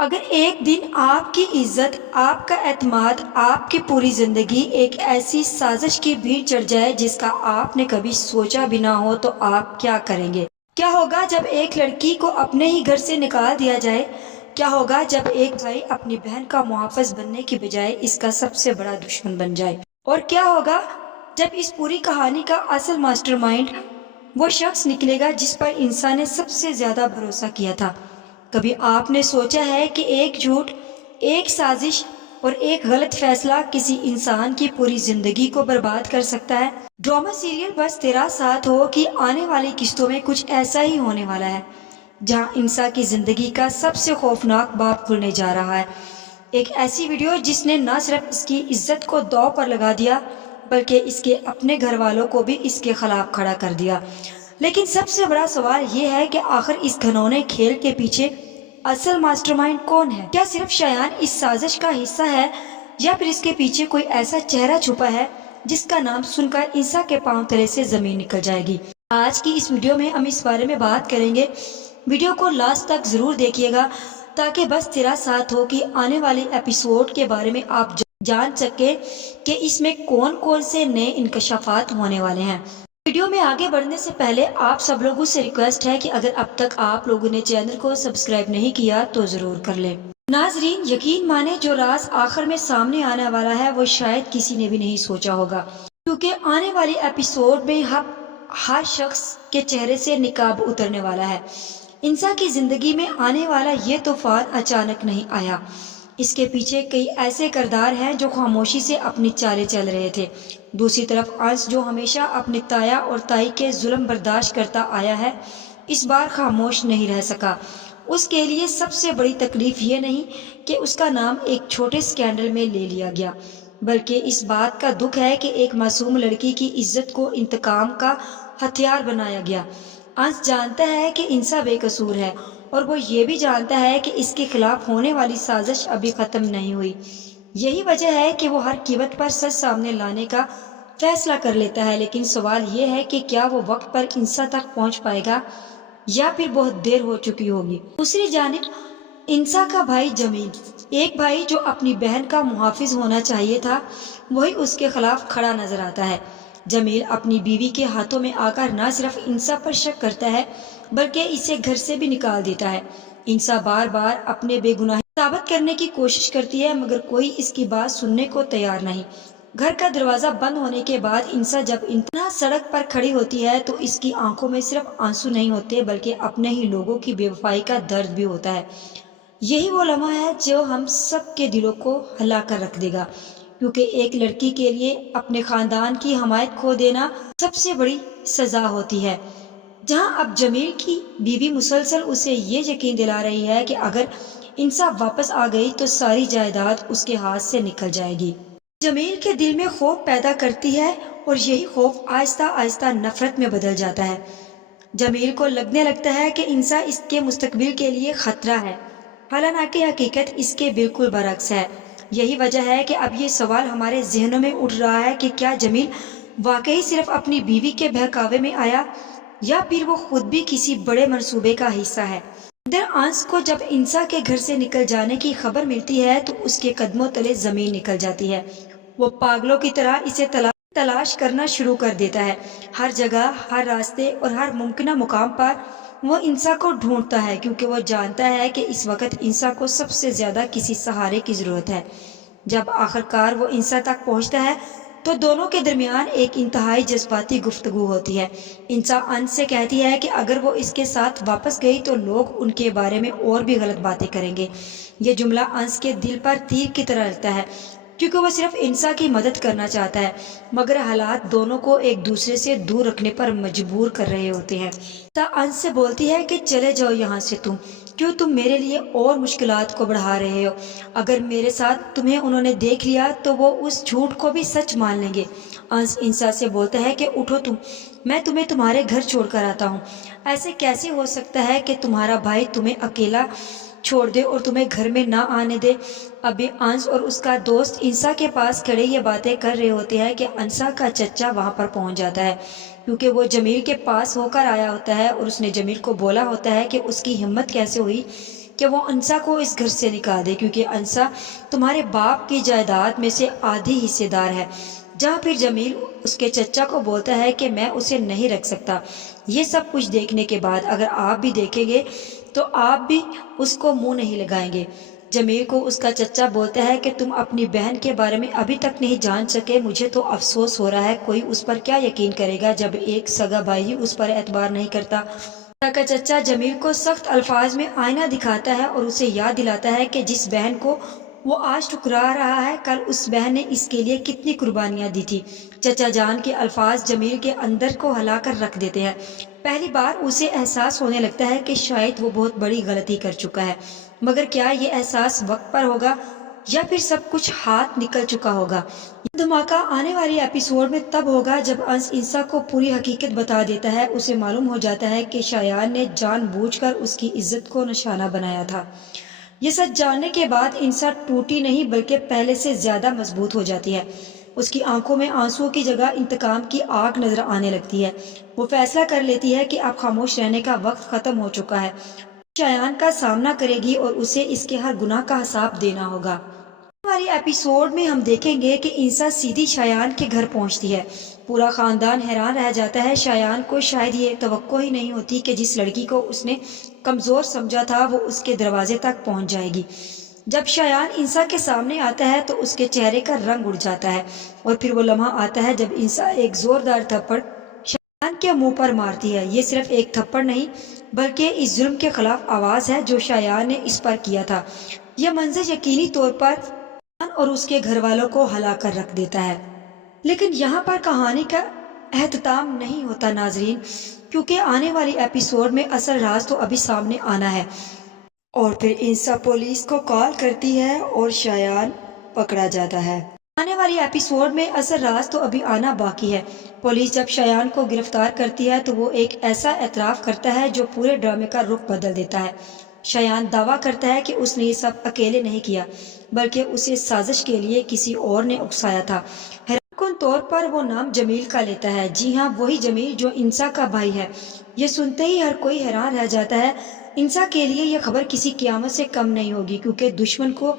اگر ایک دن آپ کی عزت، آپ کا اعتماد، آپ کی پوری زندگی ایک ایسی سازش کی بھیڑ چڑھ جائے جس کا آپ نے کبھی سوچا بھی نہ ہو تو آپ کیا کریں گے؟ کیا ہوگا جب ایک لڑکی کو اپنے ہی گھر سے نکال دیا جائے؟ کیا ہوگا جب ایک بھائی اپنی بہن کا محافظ بننے کی بجائے اس کا سب سے بڑا دشمن بن جائے؟ اور کیا ہوگا جب اس پوری کہانی کا اصل ماسٹر مائنڈ وہ شخص نکلے گا جس پر انسان نے سب سے زیادہ بھروسہ کیا تھا؟ کبھی آپ نے سوچا ہے کہ ایک جھوٹ، ایک سازش اور ایک غلط فیصلہ کسی انسان کی پوری زندگی کو برباد کر سکتا ہے؟ ڈرامہ سیریل بس تیرا ساتھ ہو کی آنے والی قسطوں میں کچھ ایسا ہی ہونے والا ہے، جہاں انسا کی زندگی کا سب سے خوفناک باب کھلنے جا رہا ہے۔ ایک ایسی ویڈیو جس نے نہ صرف اس کی عزت کو داؤ پر لگا دیا بلکہ اس کے اپنے گھر والوں کو بھی اس کے خلاف کھڑا کر دیا۔ لیکن سب سے بڑا سوال یہ ہے کہ آخر اس گھنونے کھیل کے پیچھے اصل ماسٹر مائنڈ کون ہے؟ کیا صرف شایان اس سازش کا حصہ ہے یا پھر اس کے پیچھے کوئی ایسا چہرہ چھپا ہے جس کا نام سن کر انسا کے پاؤں تلے سے زمین نکل جائے گی؟ آج کی اس ویڈیو میں ہم اس بارے میں بات کریں گے۔ ویڈیو کو لاسٹ تک ضرور دیکھیے گا تاکہ بس تیرا ساتھ ہو کہ آنے والے ایپیسوڈ کے بارے میں آپ جان سکیں کہ اس میں کون کون سے نئے انکشافات ہونے والے ہیں۔ ویڈیو میں آگے بڑھنے سے پہلے آپ سب لوگوں سے ریکویسٹ ہے کہ اگر اب تک آپ لوگوں نے چینل کو سبسکرائب نہیں کیا تو ضرور کر لیں۔ ناظرین، یقین مانے جو راز آخر میں سامنے آنے والا ہے وہ شاید کسی نے بھی نہیں سوچا ہوگا، کیونکہ آنے والی ایپیسوڈ میں ہر شخص کے چہرے سے نقاب اترنے والا ہے۔ انسا کی زندگی میں آنے والا یہ طوفان اچانک نہیں آیا، اس کے پیچھے کئی ایسے کردار ہیں جو خاموشی سے اپنی چالیں چل رہے تھے۔ دوسری طرف انس جو ہمیشہ اپنے تایا اور تائی کے ظلم برداشت کرتا آیا ہے، اس بار خاموش نہیں رہ سکا۔ اس کے لیے سب سے بڑی تکلیف یہ نہیں کہ اس کا نام ایک چھوٹے سکینڈل میں لے لیا گیا، بلکہ اس بات کا دکھ ہے کہ ایک معصوم لڑکی کی عزت کو انتقام کا ہتھیار بنایا گیا۔ انس جانتا ہے کہ انسا بے قصور ہے اور وہ یہ بھی جانتا ہے کہ اس کے خلاف ہونے والی سازش ابھی ختم نہیں ہوئی۔ یہی وجہ ہے کہ وہ ہر قیمت پر سچ سامنے لانے کا فیصلہ کر لیتا ہے، لیکن سوال یہ ہے کہ کیا وہ وقت پر انسا تک پہنچ پائے گا یا پھر بہت دیر ہو چکی ہوگی۔ دوسری جانب انسا کا بھائی جمیل، ایک بھائی جو اپنی بہن کا محافظ ہونا چاہیے تھا، وہی اس کے خلاف کھڑا نظر آتا ہے۔ جمیل اپنی بیوی کے ہاتھوں میں آ کر نہ صرف انسا پر شک کرتا ہے بلکہ اسے گھر سے بھی نکال دیتا ہے۔ انسا بار بار اپنے بے گناہی ثابت کرنے کی کوشش کرتی ہے مگر کوئی اس کی بات سننے کو تیار نہیں۔ گھر کا دروازہ بند ہونے کے بعد انسا جب انتہا سڑک پر کھڑی ہوتی ہے تو اس کی آنکھوں میں صرف آنسو نہیں ہوتے بلکہ اپنے ہی لوگوں کی بے وفائی کا درد بھی ہوتا ہے۔ یہی وہ لمحہ ہے جو ہم سب کے دلوں کو ہلا کر رکھ دے گا، کیونکہ ایک لڑکی کے لیے اپنے خاندان کی حمایت کھو دینا سب سے بڑی سزا ہوتی ہے۔ جہاں اب جمیل کی بیوی مسلسل اسے یہ یقین دلا رہی ہے کہ اگر انسا واپس آ گئی تو ساری جائیداد اس کے ہاتھ سے نکل جائے گی، جمیل کے دل میں خوف پیدا کرتی ہے اور یہی خوف آہستہ آہستہ نفرت میں بدل جاتا ہے۔ جمیل کو لگنے لگتا ہے کہ انسا اس کے مستقبل کے لیے خطرہ ہے، حالانکہ حقیقت اس کے بالکل برعکس ہے۔ یہی وجہ ہے کہ اب یہ سوال ہمارے ذہنوں میں اٹھ رہا ہے کہ کیا جمیل واقعی صرف اپنی بیوی کے بہکاوے میں آیا یا پھر وہ خود بھی کسی بڑے منصوبے کا حصہ ہے؟ انس کو جب انسا کے گھر سے نکل جانے کی خبر ملتی ہے تو اس کے قدموں تلے زمین نکل جاتی ہے۔ وہ پاگلوں کی طرح اسے تلاش کرنا شروع کر دیتا ہے۔ ہر جگہ، ہر راستے اور ہر ممکنہ مقام پر وہ انسا کو ڈھونڈتا ہے، کیونکہ وہ جانتا ہے کہ اس وقت انسا کو سب سے زیادہ کسی سہارے کی ضرورت ہے۔ جب آخرکار وہ انسا تک پہنچتا ہے تو دونوں کے درمیان ایک انتہائی جذباتی گفتگو ہوتی ہے۔ انسا انس سے کہتی ہے کہ اگر وہ اس کے ساتھ واپس گئی تو لوگ ان کے بارے میں اور بھی غلط باتیں کریں گے۔ یہ جملہ انس کے دل پر تیر کی طرح لگتا ہے، کیونکہ وہ صرف انسا کی مدد کرنا چاہتا ہے مگر حالات دونوں کو ایک دوسرے سے دور رکھنے پر مجبور کر رہے ہوتے ہیں۔ انس سے بولتی ہے کہ چلے جاؤ یہاں سے، کیوں تم میرے لیے اور مشکلات کو بڑھا رہے ہو؟ اگر میرے ساتھ تمہیں انہوں نے دیکھ لیا تو وہ اس جھوٹ کو بھی سچ مان لیں گے۔ انس انسا سے بولتا ہے کہ اٹھو میں تمہیں تمہارے گھر چھوڑ کر آتا ہوں۔ ایسے کیسے ہو سکتا ہے کہ تمہارا بھائی تمہیں اکیلا چھوڑ دے اور تمہیں گھر میں نہ آنے دے؟ ابھی انس اور اس کا دوست انسا کے پاس کھڑے یہ باتیں کر رہے ہوتے ہیں کہ انسا کا چچا وہاں پر پہنچ جاتا ہے، کیونکہ وہ جمیل کے پاس ہو کر آیا ہوتا ہے اور اس نے جمیل کو بولا ہوتا ہے کہ اس کی ہمت کیسے ہوئی کہ وہ انسا کو اس گھر سے نکال دے، کیونکہ انسا تمہارے باپ کی جائیداد میں سے آدھی حصے دار ہے۔ جہاں پھر جمیل اس کے چچا کو بولتا ہے کہ میں اسے نہیں رکھ سکتا۔ یہ سب کچھ دیکھنے کے بعد اگر آپ بھی دیکھیں گے تو آپ بھی اس کو منہ نہیں لگائیں گے۔ جمیل کو اس کا چچا بولتا ہے کہ تم اپنی بہن کے بارے میں ابھی تک نہیں جان سکے، مجھے تو افسوس ہو رہا ہے، کوئی اس پر کیا یقین کرے گا جب ایک سگا بھائی ہی اس پر اعتبار نہیں کرتا۔ کا چچا جمیل کو سخت الفاظ میں آئینہ دکھاتا ہے اور اسے یاد دلاتا ہے کہ جس بہن کو وہ آج ٹکرا رہا ہے کل اس بہن نے اس کے لیے کتنی قربانیاں دی تھی۔ چچا جان کے الفاظ جمیل کے اندر کو ہلا کر رکھ دیتے ہیں۔ پہلی بار اسے احساس ہونے لگتا ہے کہ شاید وہ بہت بڑی غلطی کر چکا ہے، مگر کیا یہ احساس وقت پر ہوگا یا پھر سب کچھ ہاتھ نکل چکا ہوگا؟ یہ دھماکہ آنے والی ایپیسوڈ میں تب ہوگا جب انسا کو پوری حقیقت بتا دیتا ہے۔ اسے معلوم ہو جاتا ہے کہ شایان نے جان بوجھ کر اس کی عزت کو نشانہ بنایا تھا۔ یہ سچ جاننے کے بعد انسا ٹوٹی نہیں بلکہ پہلے سے زیادہ مضبوط ہو جاتی ہے۔ اس کی آنکھوں میں آنسوؤں کی جگہ انتقام کی آگ نظر آنے لگتی ہے۔ وہ فیصلہ کر لیتی ہے کہ اب خاموش رہنے کا وقت ختم ہو چکا ہے، شایان کا سامنا کرے گی اور اسے اس کے ہر گناہ کا حساب دینا ہوگا۔ والی ایپیسوڈ میں ہم دیکھیں گے کہ انسا سیدھی شایان کے گھر پہنچتی ہے۔ پورا خاندان حیران رہ جاتا ہے۔ شایان کو شاید یہ توقع ہی نہیں ہوتی کہ جس لڑکی کو اس نے کمزور سمجھا تھا وہ اس کے دروازے تک پہنچ جائے گی۔ جب شایان انسا کے سامنے آتا ہے تو اس کے چہرے کا رنگ اڑ جاتا ہے، اور پھر وہ لمحہ آتا ہے جب انسا ایک زوردار تھپڑ شایان کے منہ پر مارتی ہے۔ یہ صرف ایک تھپڑ نہیں بلکہ اس ظلم کے خلاف آواز ہے جو شایان نے اس پر کیا تھا۔ یہ منظر یقینی طور پر اور اس کے گھر والوں کو ہلا کر رکھ دیتا ہے۔ لیکن یہاں پر کہانی کا اختتام نہیں ہوتا ناظرین، کیونکہ آنے والی ایپیسوڈ میں اصل راز تو ابھی سامنے آنا ہے، اور پھر انسا پولیس کو کال کرتی ہے اور شایان پکڑا جاتا ہے۔ آنے والی ایپیسوڈ میں اصل راز تو ابھی آنا باقی ہے۔ پولیس جب شایان کو گرفتار کرتی ہے تو وہ ایک ایسا اعتراف کرتا ہے جو پورے ڈرامے کا رخ بدل دیتا ہے۔ شایان دعویٰ کرتا ہے کہ اس نے یہ سب اکیلے نہیں کیا بلکہ اسے سازش کے لیے کسی اور نے اکسایا تھا۔ حیران کن طور پر وہ نام جمیل کا لیتا ہے، جی ہاں وہی جمیل جو انسا کا بھائی ہے۔ یہ سنتے ہی ہر کوئی حیران رہ جاتا ہے۔ انسا کے لیے یہ خبر کسی قیامت سے کم نہیں ہوگی، کیونکہ دشمن کو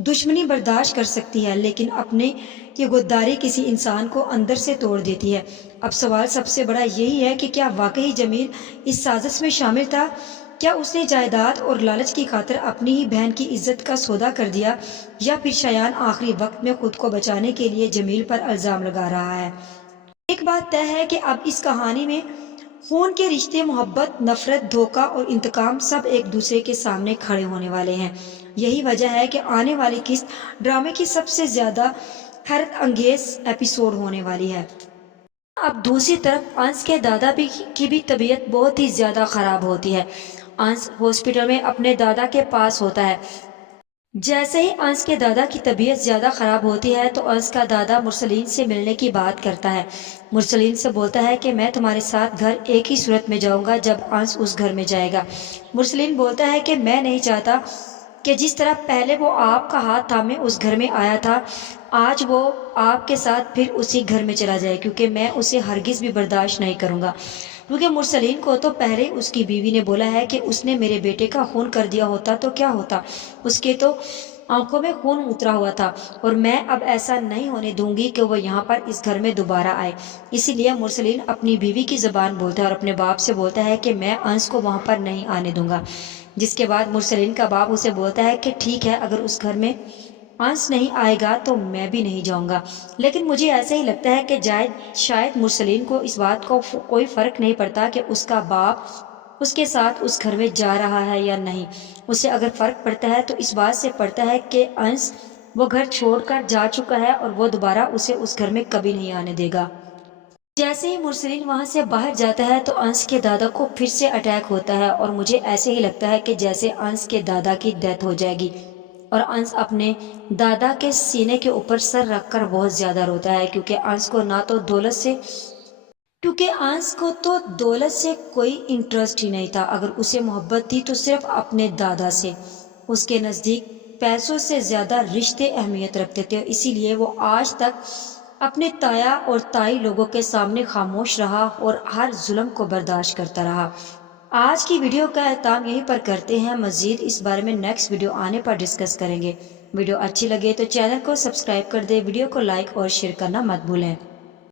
دشمنی برداشت کر سکتی ہے لیکن اپنے کی غداری کسی انسان کو اندر سے توڑ دیتی ہے۔ اب سوال سب سے بڑا یہی ہے کہ کیا واقعی جمیل اس سازش میں شامل تھا؟ کیا اس نے جائیداد اور لالچ کی خاطر اپنی ہی بہن کی عزت کا سودا کر دیا، یا پھر شایان آخری وقت میں خود کو بچانے کے لیے جمیل پر الزام لگا رہا ہے؟ ایک بات طے ہے کہ اب اس کہانی میں خون کے رشتے، محبت، نفرت، دھوکہ اور انتقام سب ایک دوسرے کے سامنے کھڑے ہونے والے ہیں۔ یہی وجہ ہے کہ آنے والی قسط ڈرامے کی سب سے زیادہ حیرت انگیز ایپیسوڈ ہونے والی ہے۔ اب دوسری طرف انس کے دادا کی بھی طبیعت بہت ہی زیادہ خراب ہوتی ہے۔ انس ہاسپٹل میں اپنے دادا کے پاس ہوتا ہے۔ جیسے ہی انس کے دادا کی طبیعت زیادہ خراب ہوتی ہے تو انس کا دادا مرسلین سے ملنے کی بات کرتا ہے۔ مرسلین سے بولتا ہے کہ میں تمہارے ساتھ گھر ایک ہی صورت میں جاؤں گا جب انس اس گھر میں جائے گا۔ مرسلین بولتا ہے کہ میں نہیں چاہتا کہ جس طرح پہلے وہ آپ کا ہاتھ تھامے اس گھر میں آیا تھا آج وہ آپ کے ساتھ پھر اسی گھر میں چلا جائے، کیونکہ میں اسے ہرگز بھی برداشت نہیں کروں گا۔ کیونکہ مرسلین کو تو پہلے اس کی بیوی نے بولا ہے کہ اس نے میرے بیٹے کا خون کر دیا ہوتا تو کیا ہوتا، اس کے تو آنکھوں میں خون اترا ہوا تھا، اور میں اب ایسا نہیں ہونے دوں گی کہ وہ یہاں پر اس گھر میں دوبارہ آئے۔ اسی لیے مرسلین اپنی بیوی کی زبان بولتا ہے اور اپنے باپ سے بولتا ہے کہ میں انس کو وہاں پر نہیں آنے دوں گا۔ جس کے بعد مرسلین کا باپ اسے بولتا ہے کہ ٹھیک ہے، اگر اس گھر میں انس نہیں آئے گا تو میں بھی نہیں جاؤں گا۔ لیکن مجھے ایسا ہی لگتا ہے کہ شاید مرسلین کو اس بات کو کوئی فرق نہیں پڑتا کہ اس کا باپ اس کے ساتھ اس گھر میں جا رہا ہے یا نہیں۔ اسے اگر فرق پڑتا ہے تو اس بات سے پڑتا ہے کہ انس وہ گھر چھوڑ کر جا چکا ہے اور وہ دوبارہ اسے اس گھر میں کبھی نہیں آنے دے گا۔ جیسے ہی مرسلین وہاں سے باہر جاتا ہے تو انس کے دادا کو پھر سے اٹیک ہوتا ہے، اور مجھے ایسے ہی لگتا ہے کہ جیسے انس کے دادا کی ڈیتھ ہو جائے گی، اور انس اپنے دادا کے سینے کے اوپر سر رکھ کر بہت زیادہ روتا ہے، کیونکہ انس کو تو دولت سے کوئی انٹرسٹ ہی نہیں تھا۔ اگر اسے محبت تھی تو صرف اپنے دادا سے۔ اس کے نزدیک پیسوں سے زیادہ رشتے اہمیت رکھتے تھے، اسی لیے وہ آج تک اپنے تایا اور تائی لوگوں کے سامنے خاموش رہا اور ہر ظلم کو برداشت کرتا رہا۔ آج کی ویڈیو کا اختتام یہیں پر کرتے ہیں، مزید اس بارے میں نیکسٹ ویڈیو آنے پر ڈسکس کریں گے۔ ویڈیو اچھی لگے تو چینل کو سبسکرائب کر دیں، ویڈیو کو لائک اور شیئر کرنا مت بھولیں۔